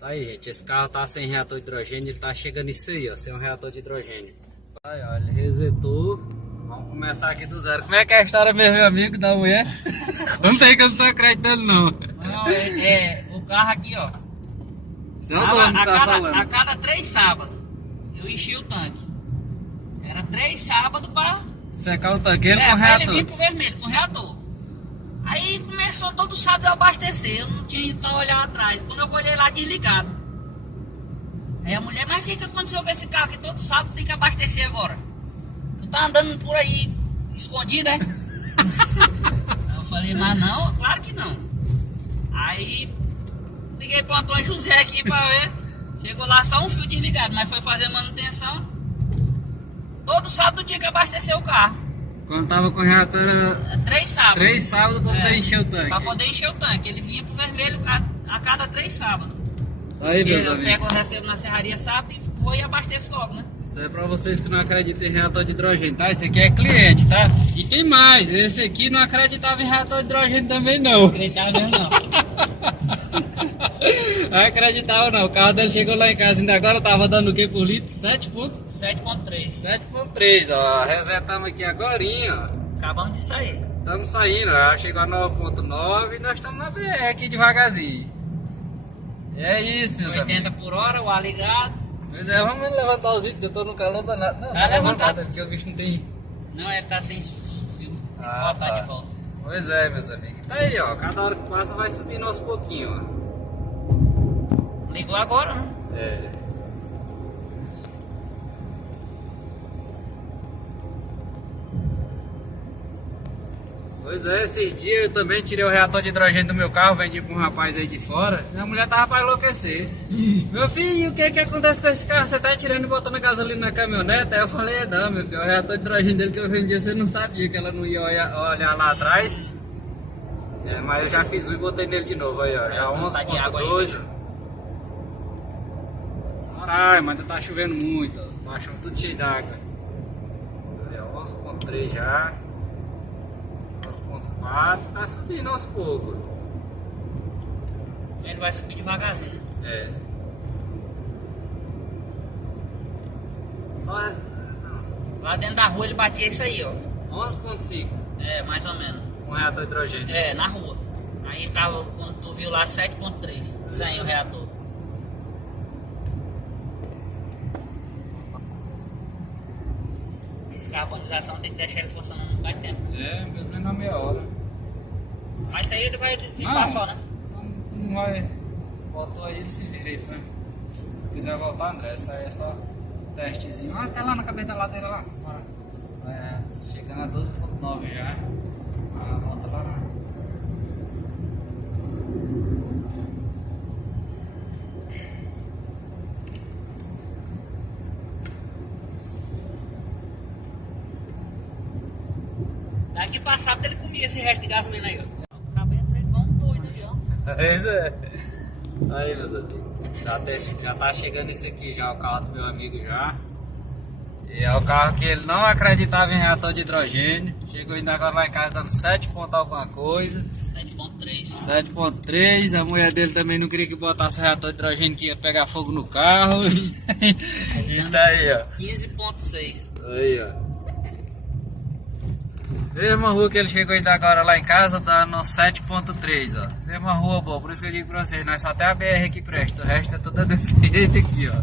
Tá aí, gente, esse carro tá sem reator de hidrogênio, ele tá chegando nisso aí, ó, sem um reator de hidrogênio. Aí, ó, ele resetou. Vamos começar aqui do zero. Como é que é a história, meu amigo, da mulher? Conta aí que eu não tô acreditando, não. Não, o carro aqui, ó. Você é o dono que tá falando. A cada 3 sábados, eu enchi o tanque. Era 3 sábados pra... Secar o tanque, ele com pra reator. ele vir pro vermelho, com reator. Aí começou todo sábado a abastecer, eu não tinha ido lá olhar atrás. Quando eu olhei lá, desligado. Aí a mulher, mas o que aconteceu com esse carro que todo sábado tem que abastecer agora? Tu tá andando por aí escondido, é? Eu falei, mas não, claro que não. Aí liguei pro Antônio José aqui pra ver. Chegou lá só um fio desligado, mas foi fazer manutenção. Todo sábado tinha que abastecer o carro. Quando tava com o reator era 3 sábados. 3 sábados pra poder encher o tanque. Pra poder encher o tanque. Ele vinha pro vermelho a cada 3 sábados. Aí, meus Eu amigos. pego, recebo na serraria sábado e vou e abasteço logo, né? Isso é pra vocês que não acreditam em reator de hidrogênio, tá? Esse aqui é cliente, tá? E tem mais, esse aqui não acreditava em reator de hidrogênio também não. Acreditava mesmo não. Não acreditava não, o carro dele chegou lá em casa ainda agora, tava dando o que por litro? 7.3. 7.3, ó, resetamos aqui agorinha, ó. Acabamos de sair. Estamos saindo, ó, chegou a 9.9 e nós estamos na BR aqui devagarzinho. É isso, meus 80 amigos. por hora, o ar ligado. Pois é, vamos levantar os vídeos que eu tô no calor danado. Não, Tá levantado. porque o bicho não tem... Não, ele tá sem fio. Ah, Botar tá. de volta. Pois é, meus amigos. Tá aí, ó, cada hora que passa vai subindo aos pouquinhos, ó. Ligou agora, né? É. Pois é, esses dias eu também tirei o reator de hidrogênio do meu carro, vendi pra um rapaz aí de fora. Minha mulher tava pra enlouquecer. Meu filho, o que acontece com esse carro? Você tá tirando e botando gasolina na caminhonete? Aí eu falei, não, meu filho, o reator de hidrogênio dele que eu vendi, você não sabia que ela não ia olhar lá atrás. É, mas eu já fiz um e botei nele de novo aí, ó. Já Tá de água 11.2. ainda. Caralho, mas ainda tá chovendo muito, ó. Tá achando tudo cheio d'água. É 11.3 já. 11.4, tá subindo aos poucos. Ele vai subir devagarzinho, né? É. Só. Não. Lá dentro da rua ele batia isso aí, ó. 11.5 É, mais ou menos. com reator de hidrogênio. É, na rua. Aí tava, quando tu viu lá, 7.3. Sem o reator. Descarbonização tem que deixar ele funcionando um bom tempo. É, pelo menos na meia hora. Mas isso aí ele vai limpar só, né? Então não vai. Botou aí, ele se direito, né? Se quiser voltar, André, isso aí é só testezinho. Ah, tá lá na cabeça da ladeira lá. É, chegando a 12.9 já. Ah, volta lá na. Daqui pra sábado ele comia esse resto de gasolina aí, ó. Acabei entrando igual um doido ali, ó. Pois é. Aí, meus amigos. Já tá chegando esse aqui já, o carro do meu amigo já. E é o carro que ele não acreditava em reator de hidrogênio. Chegou ainda agora lá em casa dando 7 ponto alguma coisa. 7.3. 7.3, a mulher dele também não queria que botasse reator de hidrogênio que ia pegar fogo no carro. E tá aí, ó. 15.6. Aí, ó. Mesma rua que ele chegou ainda agora lá em casa, dando 7.3, ó. Mesma rua boa, por isso que eu digo pra vocês, nós só tem a BR que presta, o resto é tudo desse jeito aqui, ó.